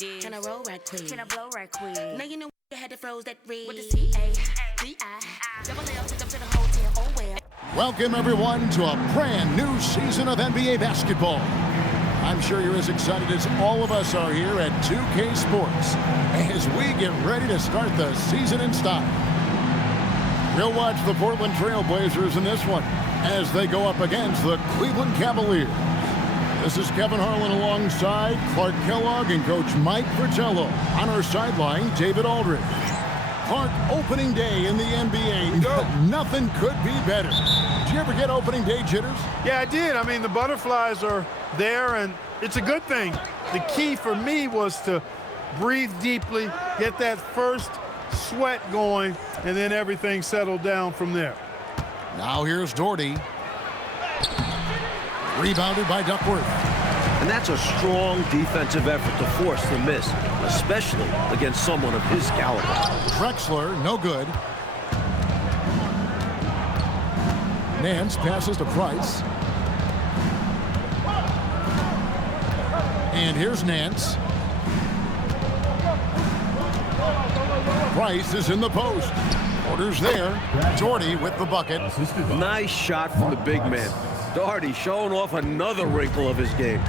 this. Tryna roll right quick. Tryna blow right quick. Now you know you had to froze that red. With the C-A-D-I. Double L, took up to the hotel. Oh well. Welcome, everyone, to a brand new season of NBA basketball. I'm sure you're as excited as all of us are here at 2K Sports as we get ready to start the season in style. We'll watch the Portland Trailblazers in this one as they go up against the Cleveland Cavaliers. This is Kevin Harlan alongside Clark Kellogg and Coach Mike Fratello. On our sideline, David Aldridge. Clark, opening day in the NBA. Nothing could be better. Did you ever get opening day jitters? Yeah, I did. I mean, the butterflies are there, and it's a good thing. The key for me was to breathe deeply, get that first sweat going, and then everything settled down from there. Now here's Doherty. Rebounded by Duckworth. And that's a strong defensive effort to force the miss, especially against someone of his caliber. Drexler, no good. Nance passes to Price. And here's Nance. Price is in the post. Orders there. Doherty with the bucket. Nice shot from the big man. Doherty showing off another wrinkle of his game.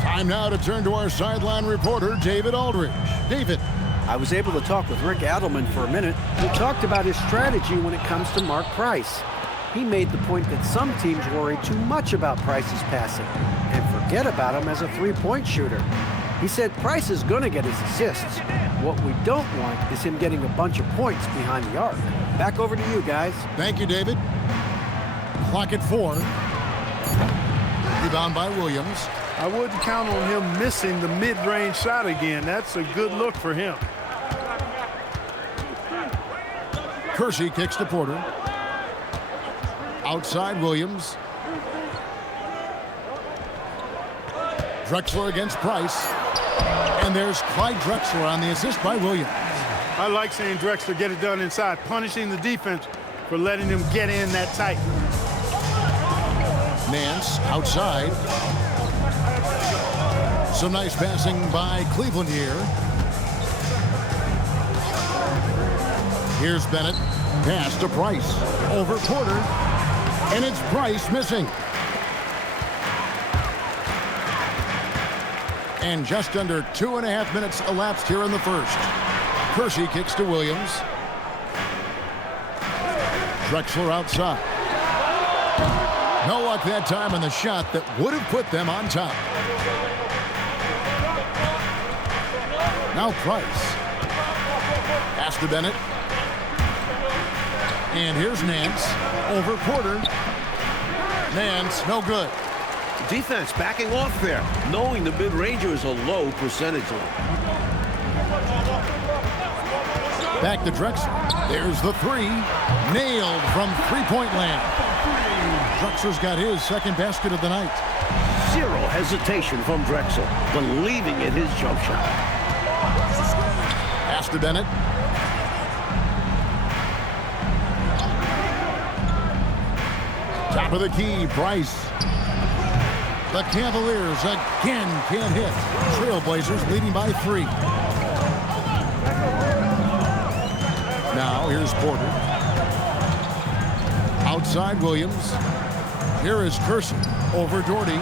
Time now to turn to our sideline reporter, David Aldridge. David. I was able to talk with Rick Adelman for a minute. He talked about his strategy when it comes to Mark Price. He made the point that some teams worry too much about Price's passing and forget about him as a three-point shooter. He said Price is going to get his assists. What we don't want is him getting a bunch of points behind the arc. Back over to you guys. Thank you, David. Clock at 4. Rebound by Williams. I wouldn't count on him missing the mid-range shot again. That's a good look for him. Kersey kicks to Porter. Outside Williams. Drexler against Price. And there's Clyde Drexler on the assist by Williams. I like seeing Drexler get it done inside, punishing the defense for letting them get in that tight. Nance outside. Some nice passing by Cleveland here. Here's Bennett. Pass to Price. Over Porter. And it's Price missing. And just under 2.5 minutes elapsed here in the first. Kersey kicks to Williams. Drexler outside. No luck that time on the shot that would have put them on top. Now Price. Pass to Bennett. And here's Nance. Over Porter. Nance, no good. Defense backing off there, knowing the mid-ranger is a low percentage line. Back to Drexler. There's the three. Nailed from three-point land. Drexler's got his second basket of the night. Zero hesitation from Drexler, believing in his jump shot. Pass to Bennett. Top of the key, Price. The Cavaliers again can't hit. Trailblazers leading by 3. Now here's Porter. Outside Williams. Here is Kersey over Doherty.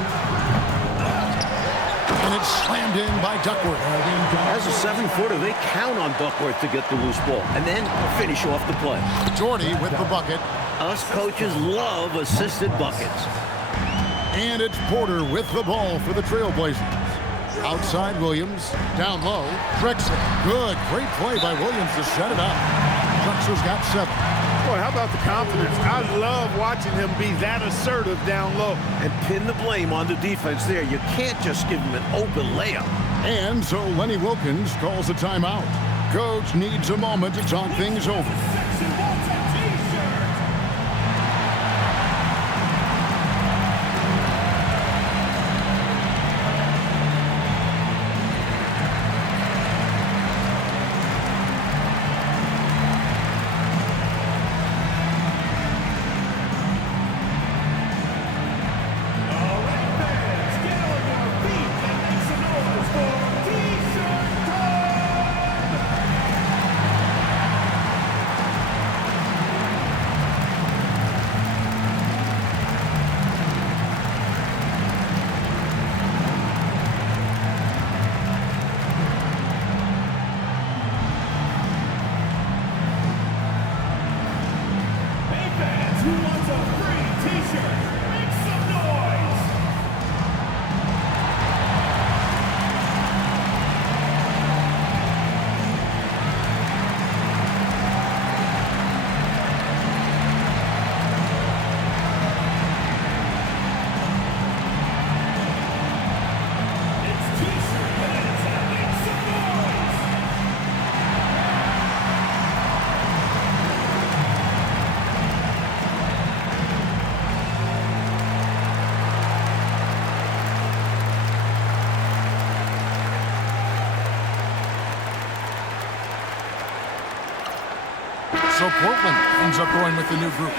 And it's slammed in by Duckworth. As a 7-footer, they count on Duckworth to get the loose ball and then finish off the play. Doherty with the bucket. Us coaches love assisted buckets. And it's Porter with the ball for the Trailblazers. Outside Williams. Down low. Drexler. Good. Great play by Williams to set it up. Drexler's got 7. Boy, how about the confidence? I love watching him be that assertive down low. And pin the blame on the defense there. You can't just give him an open layup. And so Lenny Wilkins calls a timeout. Coach needs a moment to talk things over. So Portland ends up going with the new group.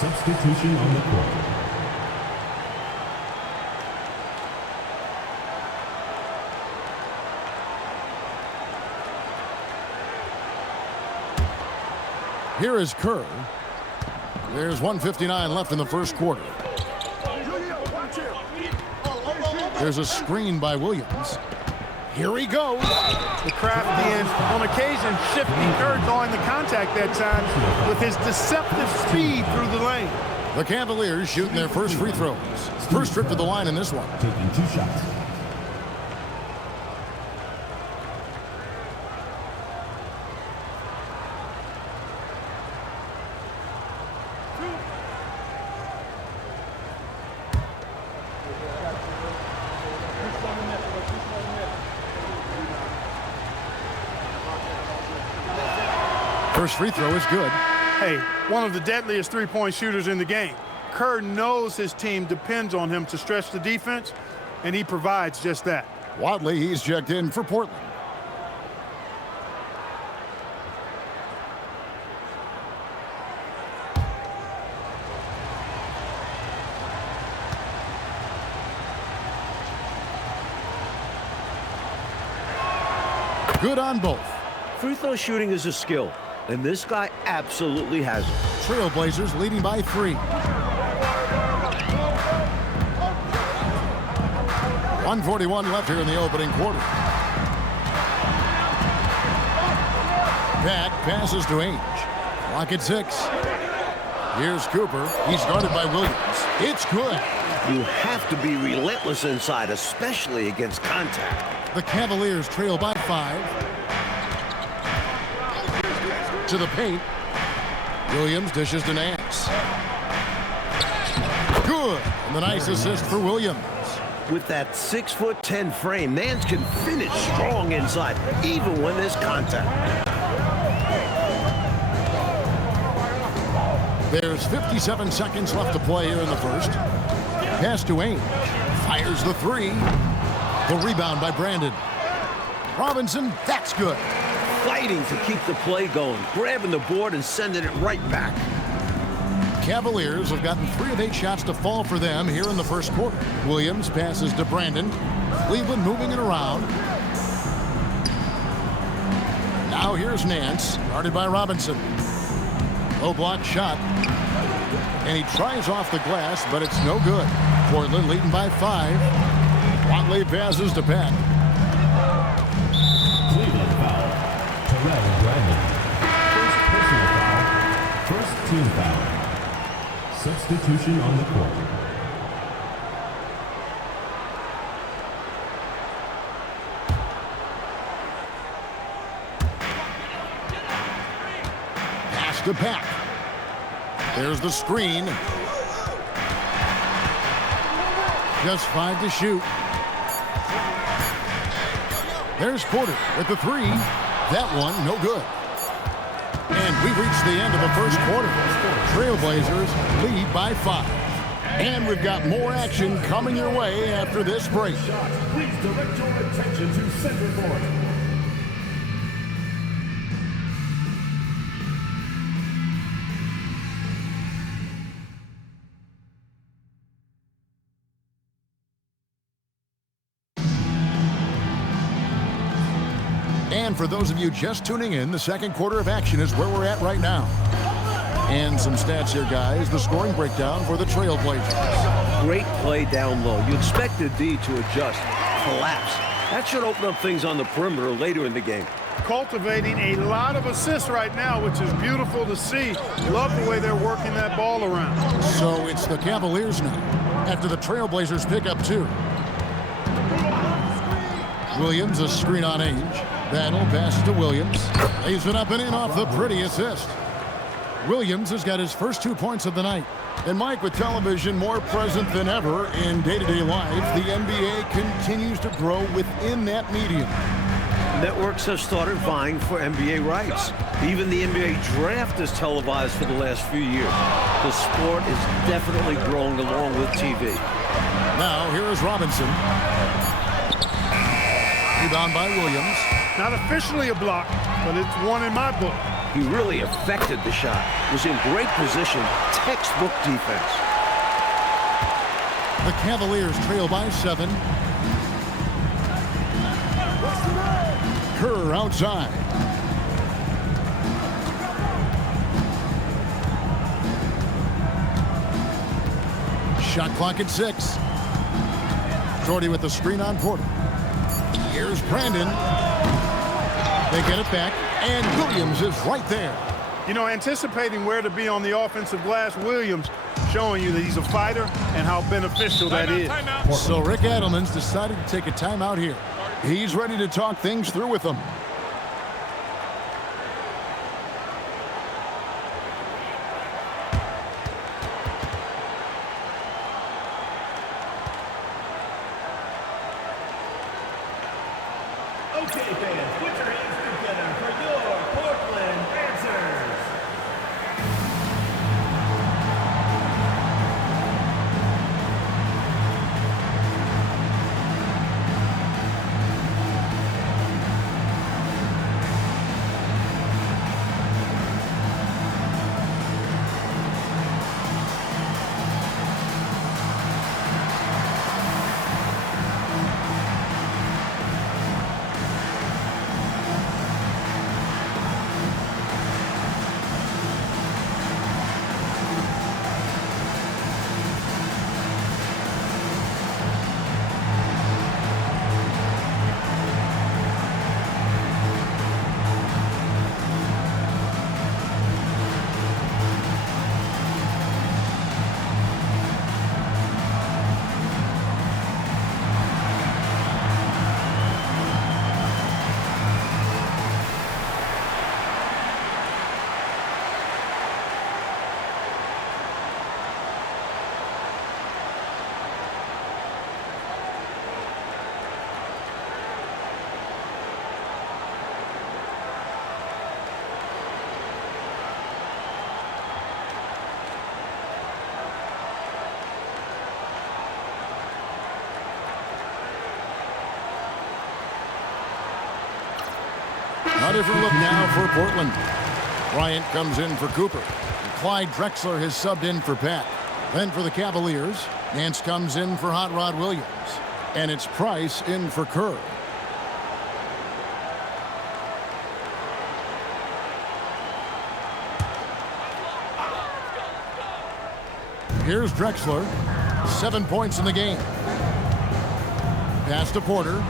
Substitution on the court. Here is Kerr. There's 1:59 left in the first quarter. There's a screen by Williams. Here he goes. The crafty and, on occasion, shifty Kerr drawing the contact that time with his deceptive speed through the lane. The Cavaliers shooting their first free throws. First trip to the line in this one. Taking 2 shots. First free throw is good. Hey, one of the deadliest three-point shooters in the game. Kerr knows his team depends on him to stretch the defense, and he provides just that. Wadley, he's checked in for Portland. Good on both. Free throw shooting is a skill, and this guy absolutely has it. Trailblazers leading by 3. 1:41 left here in the opening quarter. Pat passes to Ainge. Clock at 6. Here's Cooper. He's guarded by Williams. It's good. You have to be relentless inside, especially against contact. The Cavaliers trail by 5. To the paint. Williams dishes to Nance. Good. And the nice assist for Williams. With that 6'10" frame, Nance can finish strong inside, even when there's contact. There's 57 seconds left to play here in the first. Pass to Ainge. Fires the 3. The rebound by Brandon. Robinson, that's good. Fighting to keep the play going, grabbing the board and sending it right back. Cavaliers have gotten 3 of 8 shots to fall for them here in the first quarter. Williams passes to Brandon. Cleveland moving it around. Now here's Nance, guarded by Robinson. Low block shot. And he tries off the glass, but it's no good. Portland leading by 5. Wadley passes to Pat. Cleveland foul. Terrell Bradley. First personal foul. First team foul. Substitution on the court. Pass to Pat. There's the screen. Just 5 to shoot. There's Porter with the 3. That one, no good. And we've reached the end of the first quarter. Trailblazers lead by 5. And we've got more action coming your way after this break. Please direct your attention to center court. And for those of you just tuning in, the second quarter of action is where we're at right now. And some stats here, guys. The scoring breakdown for the Trailblazers. Great play down low. You expect the D to adjust, collapse. That should open up things on the perimeter later in the game. Cultivating a lot of assists right now, which is beautiful to see. Love the way they're working that ball around. So it's the Cavaliers now, after the Trailblazers pick up 2. Williams, a screen on Ainge. Battle passes to Williams. Lays it up and in off the pretty assist. Williams has got his first 2 points of the night. And Mike, with television more present than ever in day-to-day life, the NBA continues to grow within that medium. Networks have started vying for NBA rights. Even the NBA draft is televised for the last few years. The sport is definitely growing along with TV. Now, here is Robinson. Rebound by Williams. Not officially a block, but it's one in my book. He really affected the shot. Was in great position. Textbook defense. The Cavaliers trail by 7. Kerr outside. Shot clock at 6. Jordy with the screen on Porter. Here's Brandon. They get it back, and Williams is right there. You know, anticipating where to be on the offensive glass, Williams showing you that he's a fighter and how beneficial that is. So Rick Adelman's decided to take a timeout here. He's ready to talk things through with them. Okay, fans, put your hands together for your Portland Trailblazers. A different look now for Portland. Bryant comes in for Cooper. Clyde Drexler has subbed in for Pat. Then for the Cavaliers, Nance comes in for Hot Rod Williams. And it's Price in for Kerr. Here's Drexler. 7 points in the game. Pass to Porter.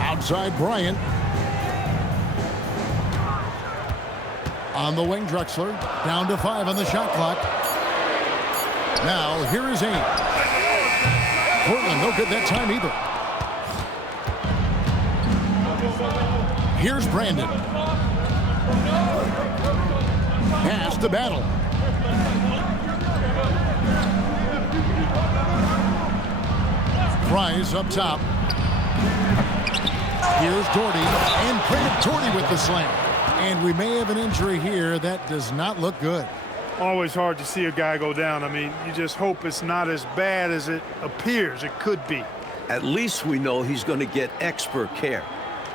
Outside Bryant. On the wing, Drexler. Down to 5 on the shot clock. Now, here is Ames. Portland, no good that time either. Here's Brandon. Pass to Battle. Price up top. Here's Doherty, and Printed Doherty with the slam. And we may have an injury here that does not look good. Always hard to see a guy go down. I mean, you just hope it's not as bad as it appears it could be. At least we know he's going to get expert care.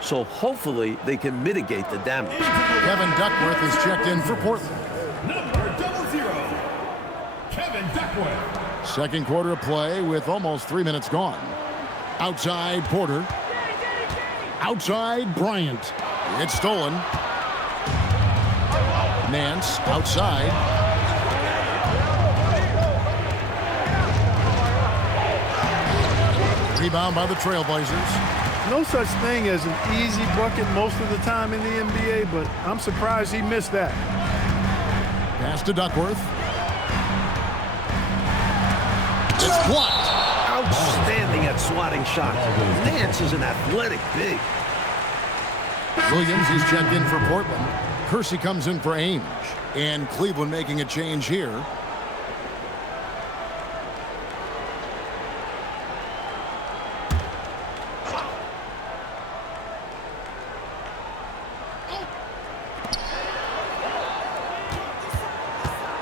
So hopefully they can mitigate the damage. Kevin Duckworth is checked in for Portland. Number 00, Kevin Duckworth. Second quarter of play with almost 3 minutes gone. Outside Porter. Outside Bryant. It's stolen. Nance outside. Rebound by the Trailblazers. No such thing as an easy bucket most of the time in the NBA, but I'm surprised he missed that. Pass to Duckworth. It's blocked. Outstanding at swatting shots. Nance is an athletic big. Williams is checked in for Portland. Kersey comes in for Ainge. And Cleveland making a change here.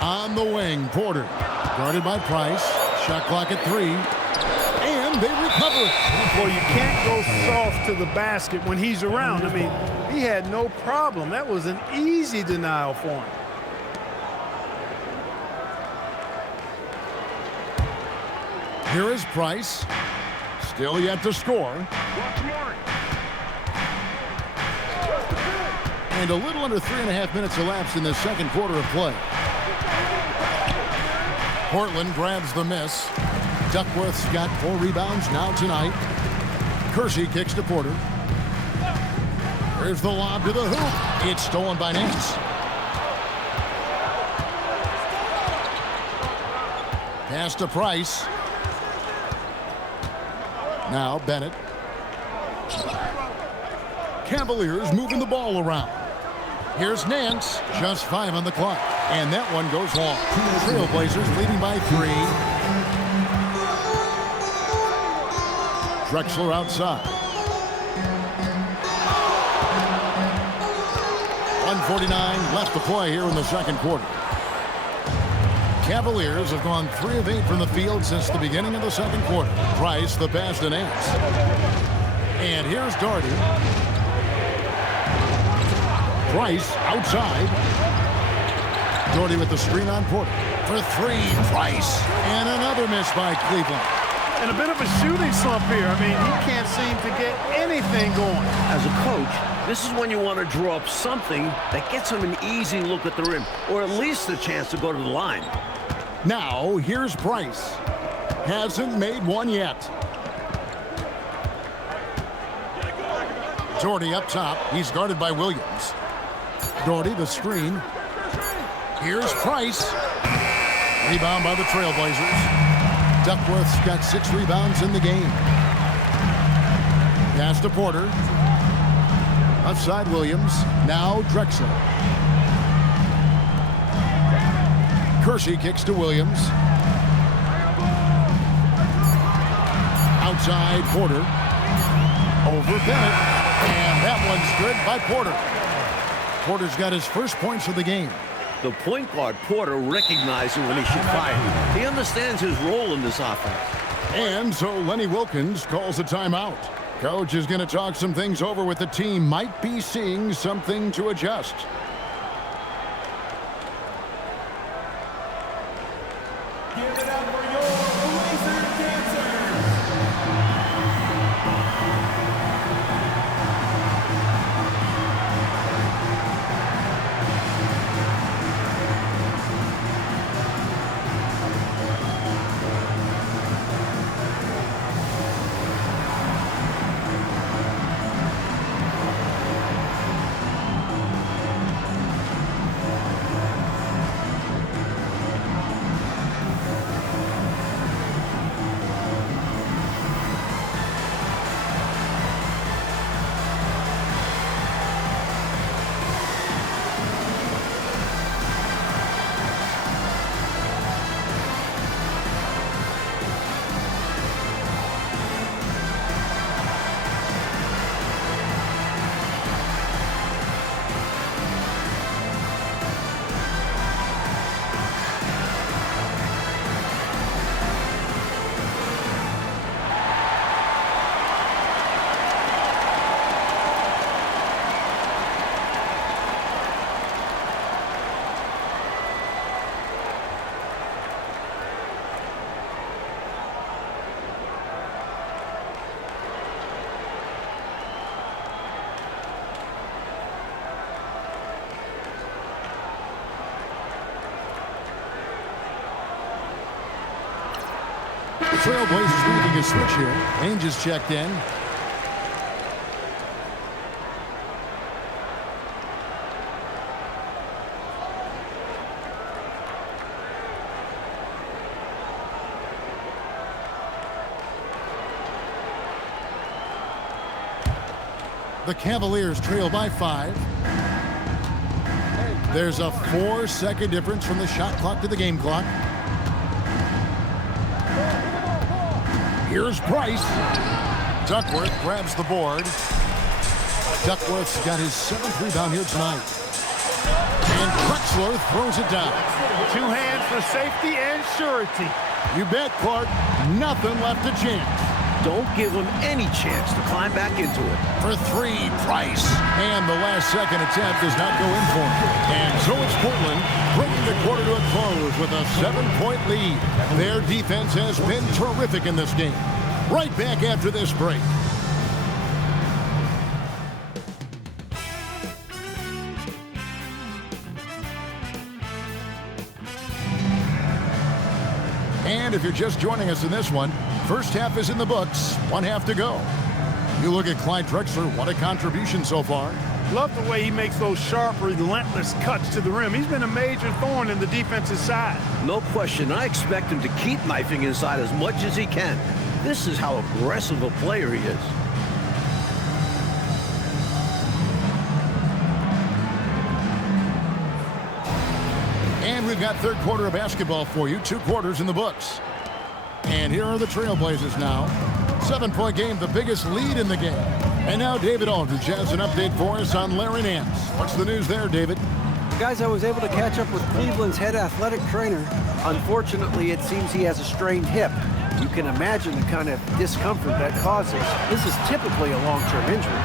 On the wing, Porter. Guarded by Price. Shot clock at 3. And they recover it. Well, you can't go soft to the basket when he's around. I mean, he had no problem. That was an easy denial for him. Here is Price. Still yet to score. And a little under 3.5 minutes elapsed in the second quarter of play. Portland grabs the miss. Duckworth's got 4 rebounds now tonight. Kersey kicks to Porter. Here's the lob to the hoop. It's stolen by Nance. Pass to Price. Now Bennett. Cavaliers moving the ball around. Here's Nance. Just 5 on the clock. And that one goes long. Trailblazers leading by 3. Drexler outside. 1:49 left to play here in the second quarter. Cavaliers have gone 3 of 8 from the field since the beginning of the second quarter. Price the pass to Nance. And here's Doherty. Price outside. Doherty with the screen on Porter. For 3, Price. And another miss by Cleveland. And a bit of a shooting slump here. I mean, he can't seem to get anything going. As a coach, this is when you want to draw up something that gets him an easy look at the rim, or at least a chance to go to the line. Now, here's Price. Hasn't made one yet. Doherty up top. He's guarded by Williams. Doherty the screen. Here's Price. Rebound by the Trailblazers. Duckworth's got 6 rebounds in the game. Pass to Porter. Outside Williams. Now Drexler. Kersey kicks to Williams. Outside Porter. Over Bennett. And that one's good by Porter. Porter's got his first points of the game. The point guard, Porter, recognizes when he should fire. He understands his role in this offense. And so Lenny Wilkins calls a timeout. Coach is going to talk some things over with the team. Might be seeing something to adjust. Give it up for your Blazer dancers. Trailblazers making a switch here. Ainge is checked in. The Cavaliers trail by 5. There's a 4-second difference from the shot clock to the game clock. Here's Price. Duckworth grabs the board. Duckworth's got his 7th rebound here tonight. And Drexler throws it down. 2 hands for safety and surety. You bet, Clark. Nothing left to chance. Don't give him any chance to climb back into it. For three, Price. And the last second attempt does not go in for him. And so it's Portland bringing the quarter to a close with a 7-point lead. Their defense has been terrific in this game. Right back after this break. And if you're just joining us in this one, first half is in the books, 1 half to go. You look at Clyde Drexler, what a contribution so far. Love the way he makes those sharp, relentless cuts to the rim. He's been a major thorn in the defensive side. No question, I expect him to keep knifing inside as much as he can. This is how aggressive a player he is. And we've got third quarter of basketball for you. 2 quarters in the books. And here are the Trailblazers now. 7-point game, the biggest lead in the game. And now David Aldridge has an update for us on Larry Nance. What's the news there, David? Guys, I was able to catch up with Cleveland's head athletic trainer. Unfortunately, it seems he has a strained hip. You can imagine the kind of discomfort that causes. This is typically a long-term injury.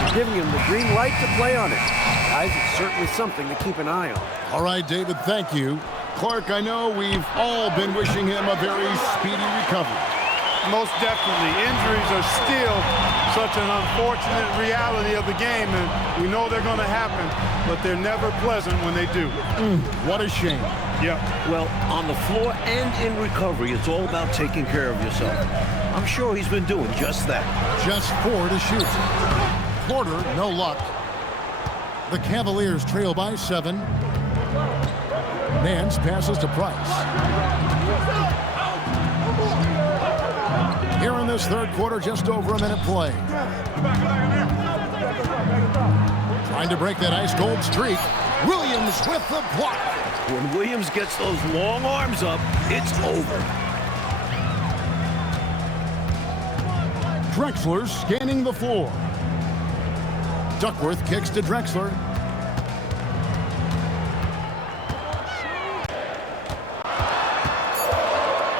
You're giving him the green light to play on it. Guys, it's certainly something to keep an eye on. All right, David, thank you. Clark, I know we've all been wishing him a very speedy recovery. Most definitely. Injuries are still such an unfortunate reality of the game, and we know they're going to happen, but they're never pleasant when they do. What a shame. Yep. Well, on the floor and in recovery, it's all about taking care of yourself. I'm sure he's been doing just that. Just 4 to shoot. Porter, no luck. The Cavaliers trail by 7. Nance passes to Price. Here in this third quarter, just over a minute play. Trying to break that ice-cold streak. Williams with the block. When Williams gets those long arms up, it's over. Drexler scanning the floor. Duckworth kicks to Drexler.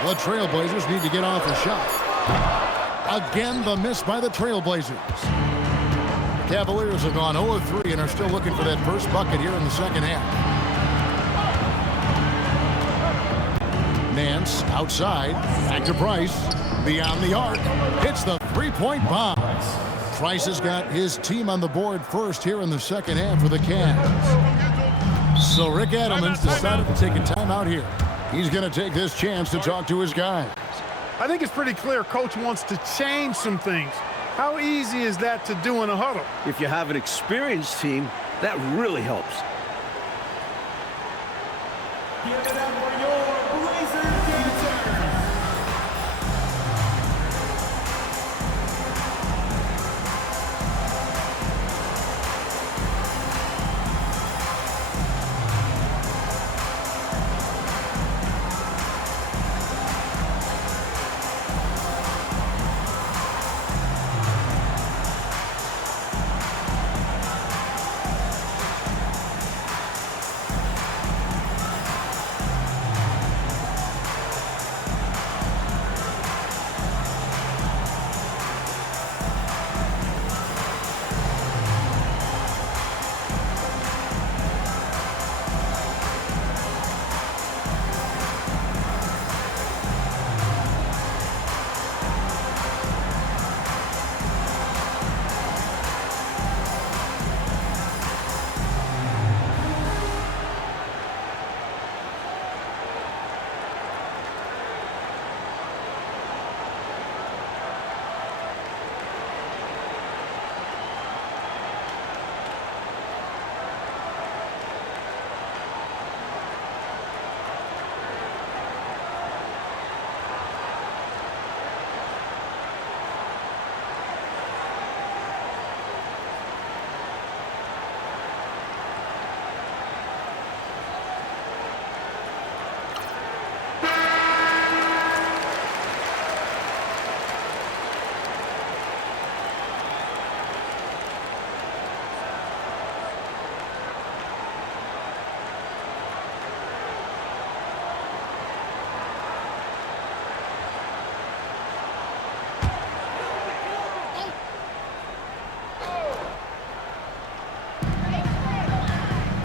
The Trailblazers need to get off a shot. Again, the miss by the Trailblazers. Cavaliers have gone 0-3 and are still looking for that first bucket here in the second half. Nance outside, back to Price, beyond the arc, hits the three-point bomb. Price has got his team on the board first here in the second half for the Cavs. So Rick Adelman's decided to take a timeout here. He's going to take this chance to talk to his guys. I think it's pretty clear Coach wants to change some things. How easy is that to do in a huddle? If you have an experienced team, that really helps. Give it up for your Blazer dancers.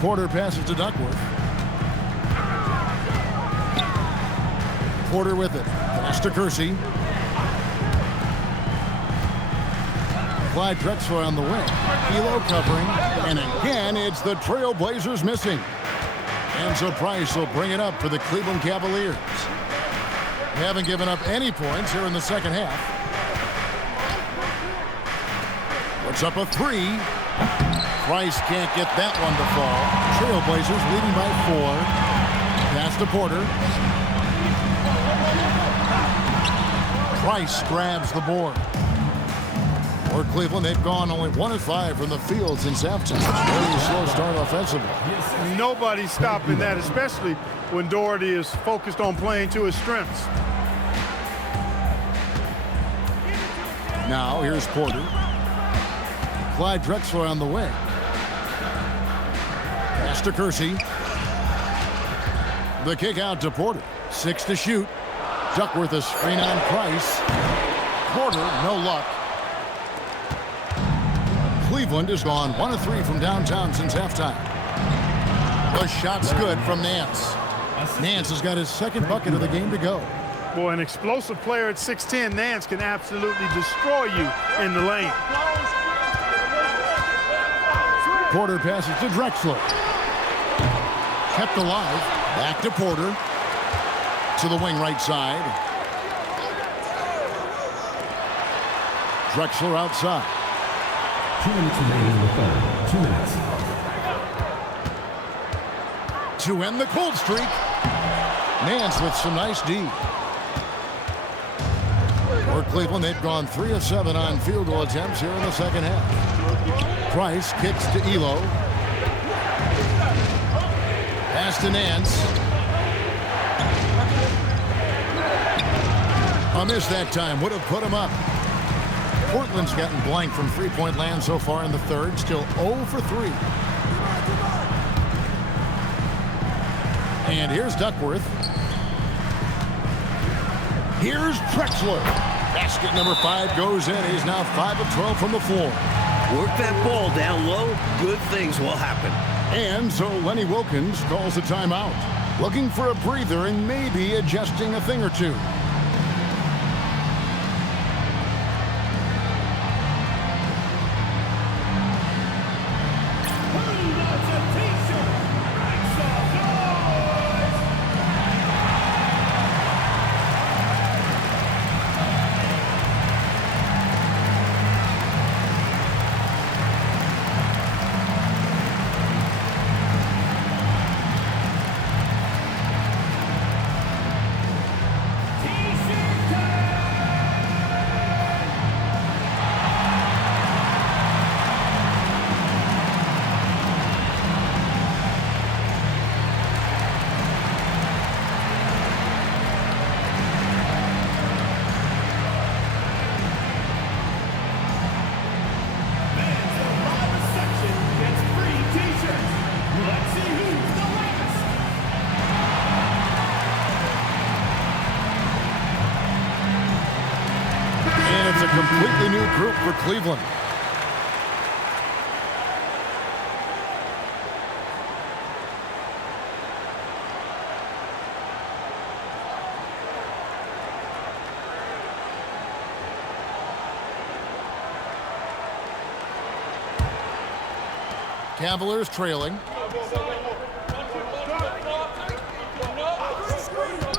Porter passes to Duckworth. Porter with it. Pass to Kersey. Clyde Drexler on the wing. Elo covering. And again, it's the Trailblazers missing. Enzo Price will bring it up for the Cleveland Cavaliers. They haven't given up any points here in the second half. Puts up a three. Price can't get that one to fall. Trailblazers leading by 4. Pass to Porter. Price grabs the board. For Cleveland, they've gone only 1 of 5 from the field since halftime. Very slow start offensively. Nobody's stopping that, especially when Doherty is focused on playing to his strengths. Now, here's Porter. Clyde Drexler on the wing. Pass to Kersey. The kick out to Porter. 6 to shoot. Duckworth a screen on Price. Porter, no luck. Cleveland has gone 1 of 3 from downtown since halftime. The shot's good from Nance. Nance has got his second bucket of the game to go. Boy, an explosive player at 6'10", Nance can absolutely destroy you in the lane. Porter passes to Drexler. Kept alive. Back to Porter. To the wing right side. Drexler outside. 2 minutes remaining in the third. 2 minutes. To end the cold streak. Nance with some nice D. For Cleveland, they've gone 3 of 7 on field goal attempts here in the second half. Price kicks to Elo. Pass to Nance. A miss that time. Would have put him up. Portland's gotten blank from three-point land so far in the third. Still 0 for 3. And here's Duckworth. Here's Drexler. Basket number 5 goes in. He's now 5 of 12 from the floor. Work that ball down low, good things will happen. And so Lenny Wilkins calls a timeout. Looking for a breather and maybe adjusting a thing or two. It's a completely new group for Cleveland. Cavaliers trailing.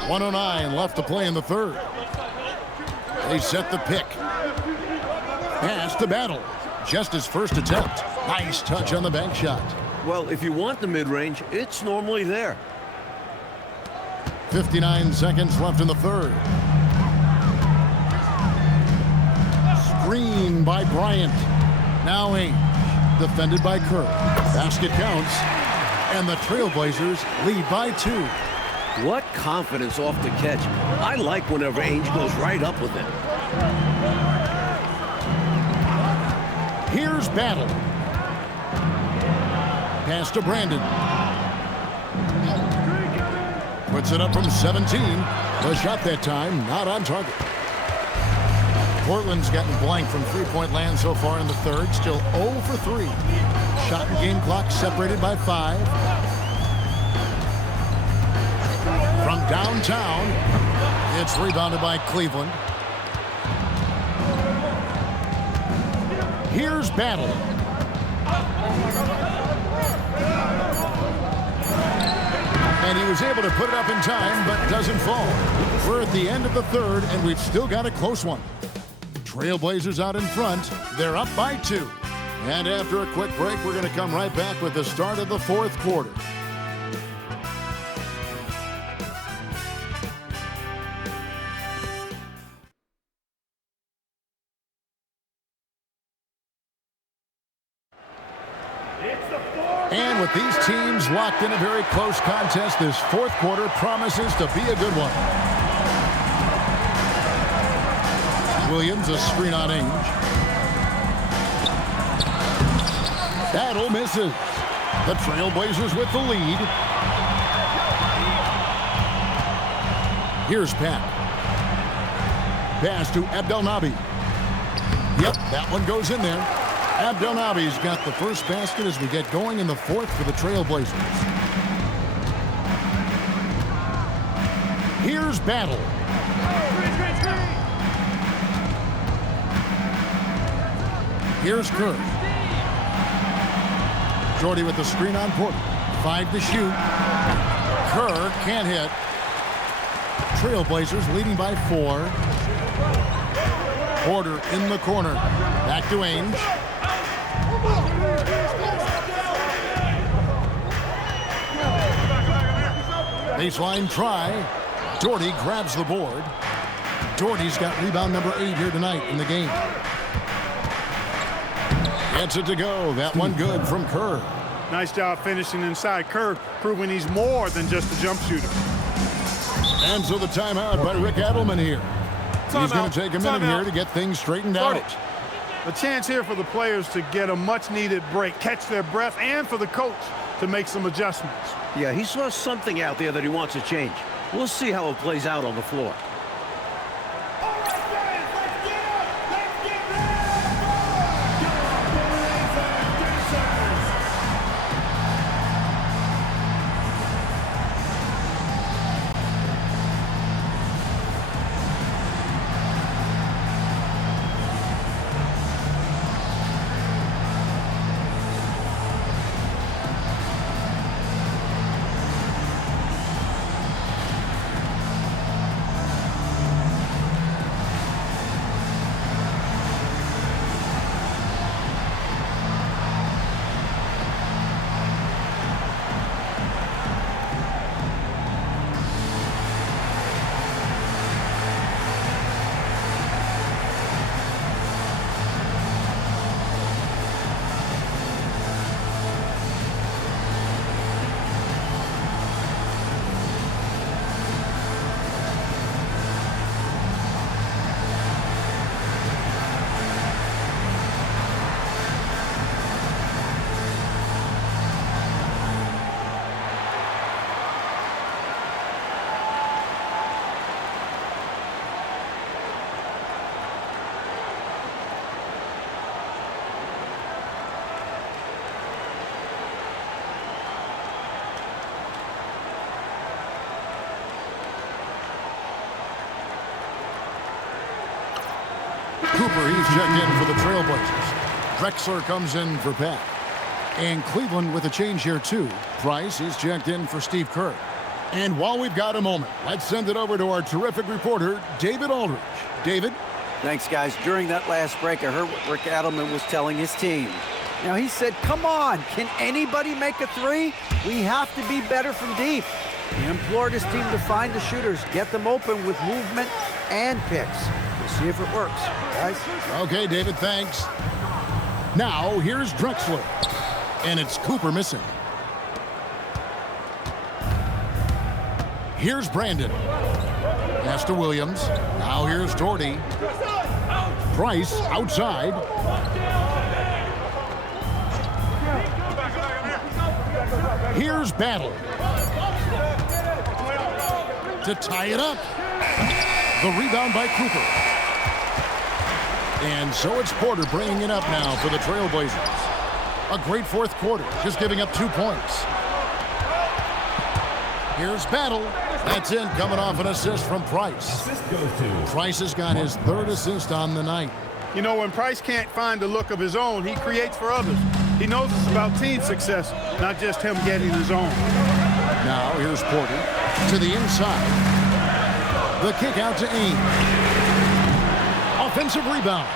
1:09 left to play in the third. They set the pick. Pass to Battle. Just his first attempt. Nice touch on the bank shot. Well, if you want the mid-range, it's normally there. 59 seconds left in the third. Screen by Bryant. Now Ainge. Defended by Kerr. Basket counts. And the Trailblazers lead by 2. What confidence off the catch. I like whenever Ainge goes right up with it. Here's Battle. Pass to Brandon. Puts it up from 17. The shot that time not on target. Portland's gotten blank from three-point land so far in the third. Still 0 for 3. Shot and game clock separated by 5. From downtown, it's rebounded by Cleveland. Here's Battle. And he was able to put it up in time, but doesn't fall. We're at the end of the third, and we've still got a close one. Trailblazers out in front. They're up by 2. And after a quick break, we're going to come right back with the start of the fourth quarter. And with these teams locked in a very close contest, this fourth quarter promises to be a good one. Williams, a screen on Ainge. Battle misses. The Trailblazers with the lead. Here's Pat. Pass to Abdelnaby. Yep, that one goes in there. Abdelnaby's got the first basket as we get going in the fourth for the Trailblazers. Here's Battle. Here's Kerr. Jordy with the screen on Porter. 5 to shoot. Kerr can't hit. Trailblazers leading by 4. Porter in the corner. Back to Ainge. Baseline try. Doherty grabs the board. Doherty's got rebound number 8 here tonight in the game. Gets it to go. That one good from Kerr. Nice job finishing inside. Kerr proving he's more than just a jump shooter. And so the timeout by Rick Adelman here. He's going to take a minute here to get things straightened out. A chance here for the players to get a much-needed break, catch their breath, and for the coach to make some adjustments. Yeah, he saw something out there that he wants to change. We'll see how it plays out on the floor. Cooper, he's checked in for the Trailblazers. Drexler comes in for Pat. And Cleveland with a change here, too. Price, he's checked in for Steve Kerr. And while we've got a moment, let's send it over to our terrific reporter, David Aldridge. David? Thanks, guys. During that last break, I heard what Rick Adelman was telling his team. Now, he said, come on, can anybody make a three? We have to be better from deep. He implored his team to find the shooters, get them open with movement and picks. We'll see if it works, guys. Okay, David, thanks. Now, here's Drexler. And it's Cooper missing. Here's Brandon. Pass to Williams. Now here's Doherty. Price outside. Here's Battle. To tie it up. The rebound by Cooper. And so it's Porter bringing it up now for the Trailblazers. A great fourth quarter, just giving up 2 points. Here's Battle. That's in, coming off an assist from Price. Assist goes to Price has got his 3rd assist on the night. You know, when Price can't find the look of his own, he creates for others. He knows it's about team success, not just him getting his own. Now here's Porter to the inside. The kick out to Ames. Offensive rebound.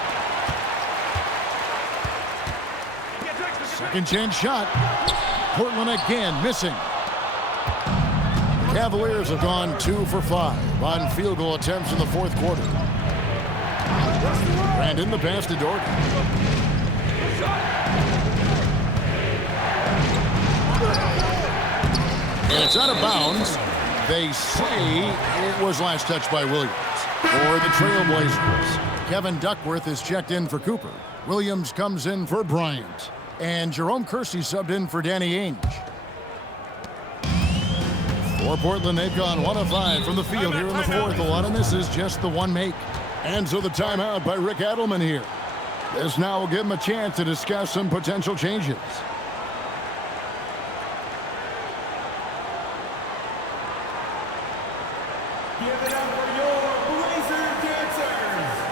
Second chance shot. Portland again missing. Cavaliers have gone 2 for 5 on field goal attempts in the fourth quarter. Brandon, the pass to Dort. And it's out of bounds. They say it was last touched by Williams. For the Trailblazers, Kevin Duckworth is checked in for Cooper. Williams comes in for Bryant. And Jerome Kersey subbed in for Danny Ainge. For Portland, they've gone 1 of 5 from the field here in the fourth. A lot of misses, just the one make. And so the timeout by Rick Adelman here. This now will give him a chance to discuss some potential changes. Give it up for your Blazer dancers.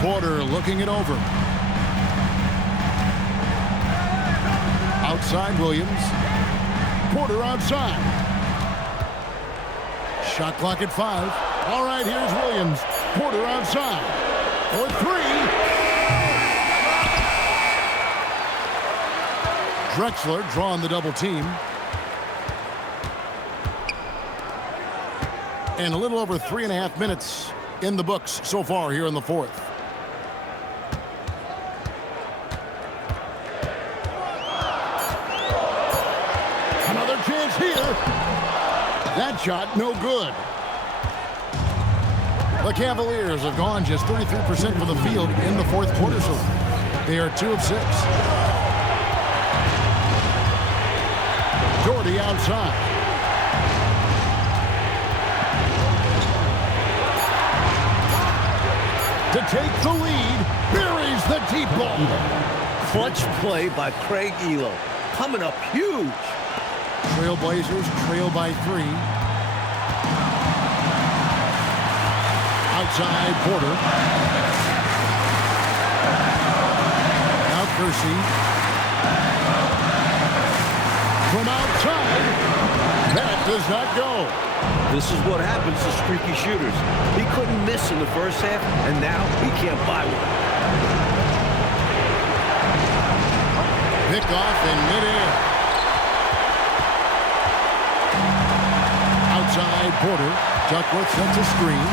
Porter looking it over. Outside Williams. Porter outside. Shot clock at 5. All right, here's Williams. Porter outside. For 3. Drexler drawing the double team. And a little over 3.5 minutes in the books so far here in the fourth. Another chance here. That shot no good. The Cavaliers have gone just 33% from the field in the fourth quarter, so they are 2 of 6. Doherty outside. To take the lead, buries the deep ball. Clutch play by Craig Elo. Coming up huge. Trailblazers trail by 3. Outside Porter. Now Kersey. From outside. That does not go. This is what happens to streaky shooters. He couldn't miss in the first half, and now he can't buy one. Pickoff in midair. Outside Porter. Duckworth sets a screen.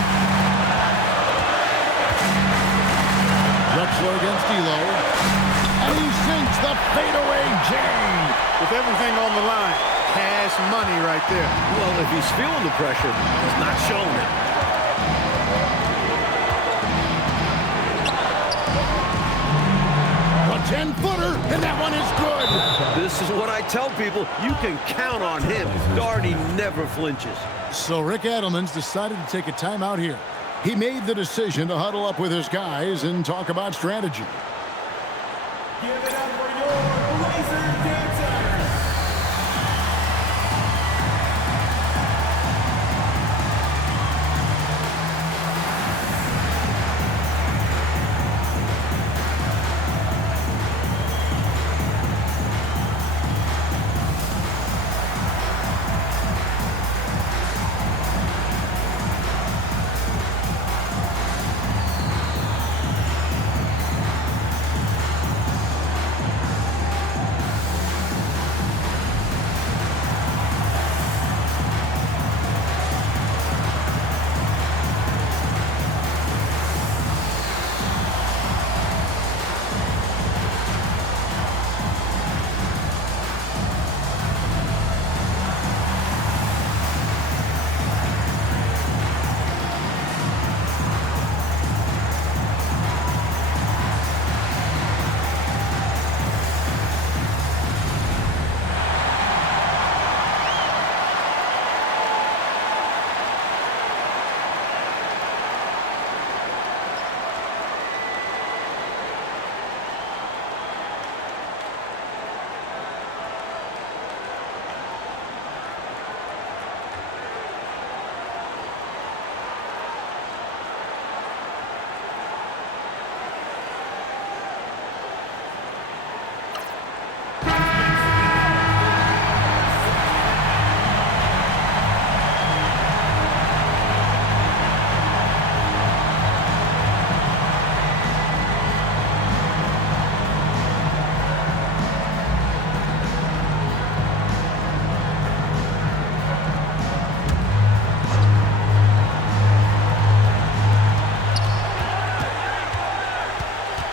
Drexler against D'Lo. And he sinks the fadeaway jam. With everything on the line, cash money right there. Well, if he's feeling the pressure, he's not showing it. A 10-footer, and that one is good. This is what I tell people. You can count on him. Doherty never flinches. So Rick Adelman's decided to take a timeout here. He made the decision to huddle up with his guys and talk about strategy. Give it up for your Blazer dancers.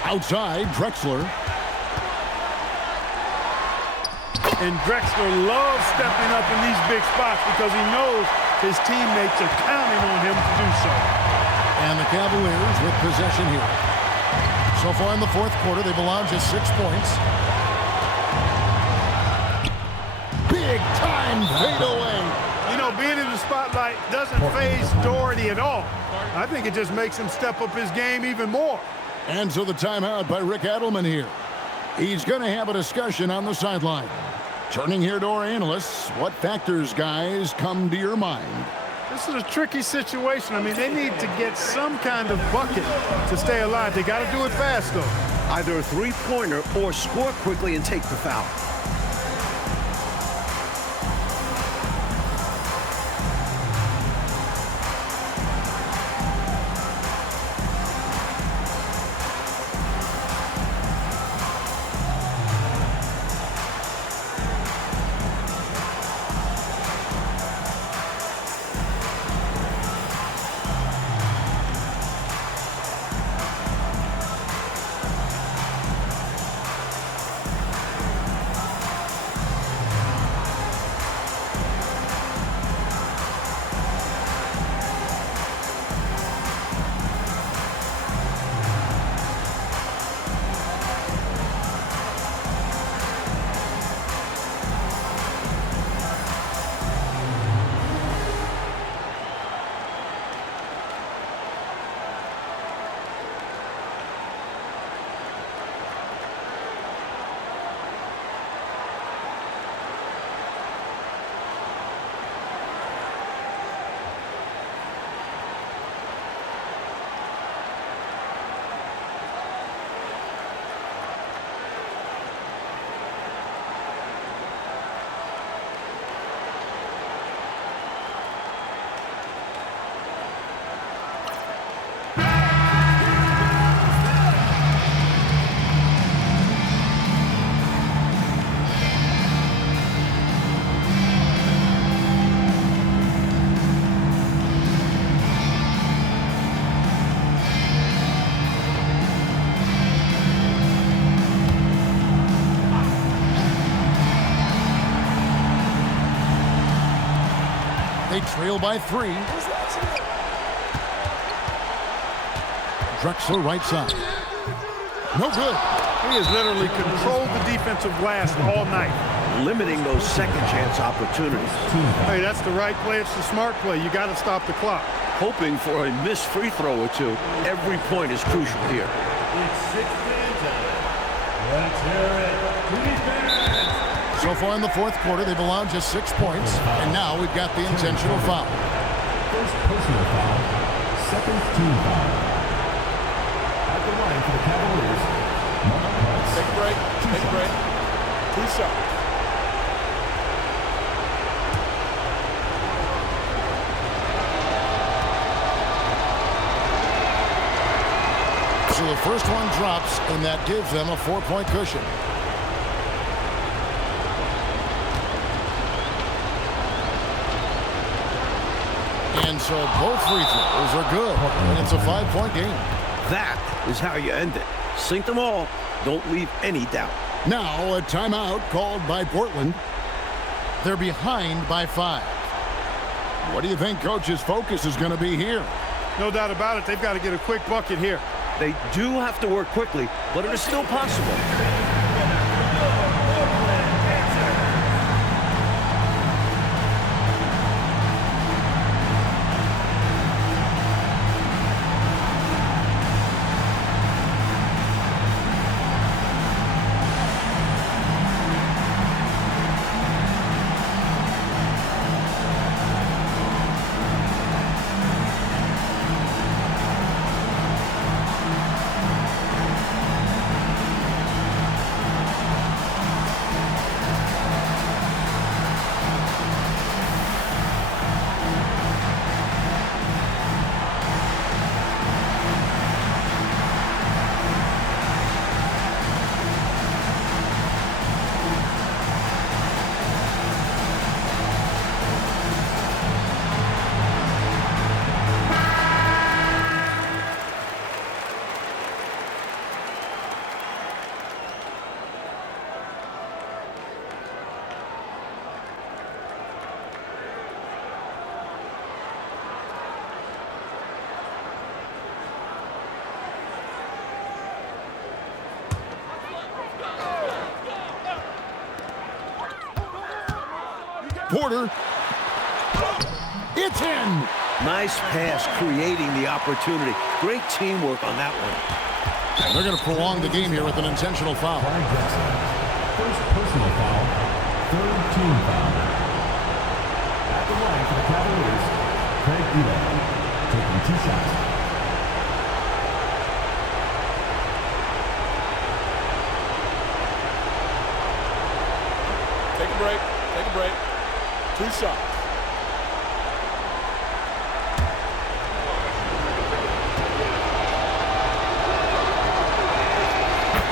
Outside, Drexler. And Drexler loves stepping up in these big spots because he knows his teammates are counting on him to do so. And the Cavaliers with possession here. So far in the fourth quarter, they've allowed just 6 points. Big time fadeaway. You know, being in the spotlight doesn't faze Doherty at all. I think it just makes him step up his game even more. And so the timeout by Rick Adelman here. He's going to have a discussion on the sideline. Turning here to our analysts, what factors, guys, come to your mind? This is a tricky situation. I mean, they need to get some kind of bucket to stay alive. They got to do it fast, though. Either a three-pointer or score quickly and take the foul. trail by 3. Drexler right side. No good. He has literally controlled the defensive glass all night. Limiting those second chance opportunities. Hey, that's the right play. It's the smart play. You got to stop the clock. Hoping for a missed free throw or two. Every point is crucial here. It's six-man time. Let's hear it. Defense. So far in the fourth quarter, they've allowed just 6 points, and now we've got the intentional foul. First personal foul. Second team foul. At the line for the Cavaliers, Mark Price. Take a break. Take a break. 2 shots. So the first one drops, and that gives them a 4-point cushion. And so both free throws are good, and it's a 5-point game. That is how you end it. Sink them all. Don't leave any doubt. Now a timeout called by Portland. They're behind by 5. What do you think Coach's focus is going to be here? No doubt about it. They've got to get a quick bucket here. They do have to work quickly, but it is still possible. Porter. It's in. Nice pass, creating the opportunity. Great teamwork on that one. And they're going to prolong the game here with an intentional foul. Clyde Drexler. First personal foul. Third team foul. At the line for the Cavaliers, Craig Elo, taking 2 shots. Take a break. Take a break. 2 shots.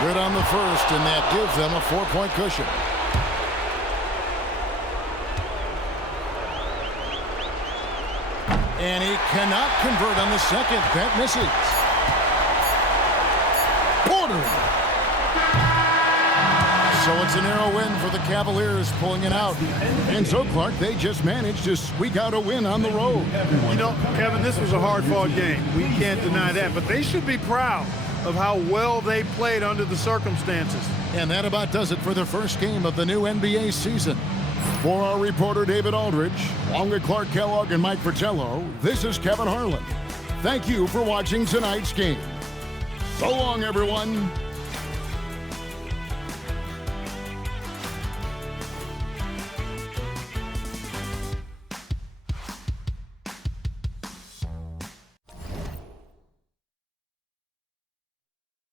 Good on the first, and that gives them a 4-point cushion. And he cannot convert on the second. That misses. Porter. So it's a narrow win for the Cavaliers, pulling it out. And so, Clark, they just managed to squeak out a win on the road. You know, Kevin, this was a hard-fought game. We can't deny that. But they should be proud of how well they played under the circumstances. And that about does it for the first game of the new NBA season. For our reporter, David Aldridge, along with Clark Kellogg and Mike Fratello, this is Kevin Harlan. Thank you for watching tonight's game. So long, everyone.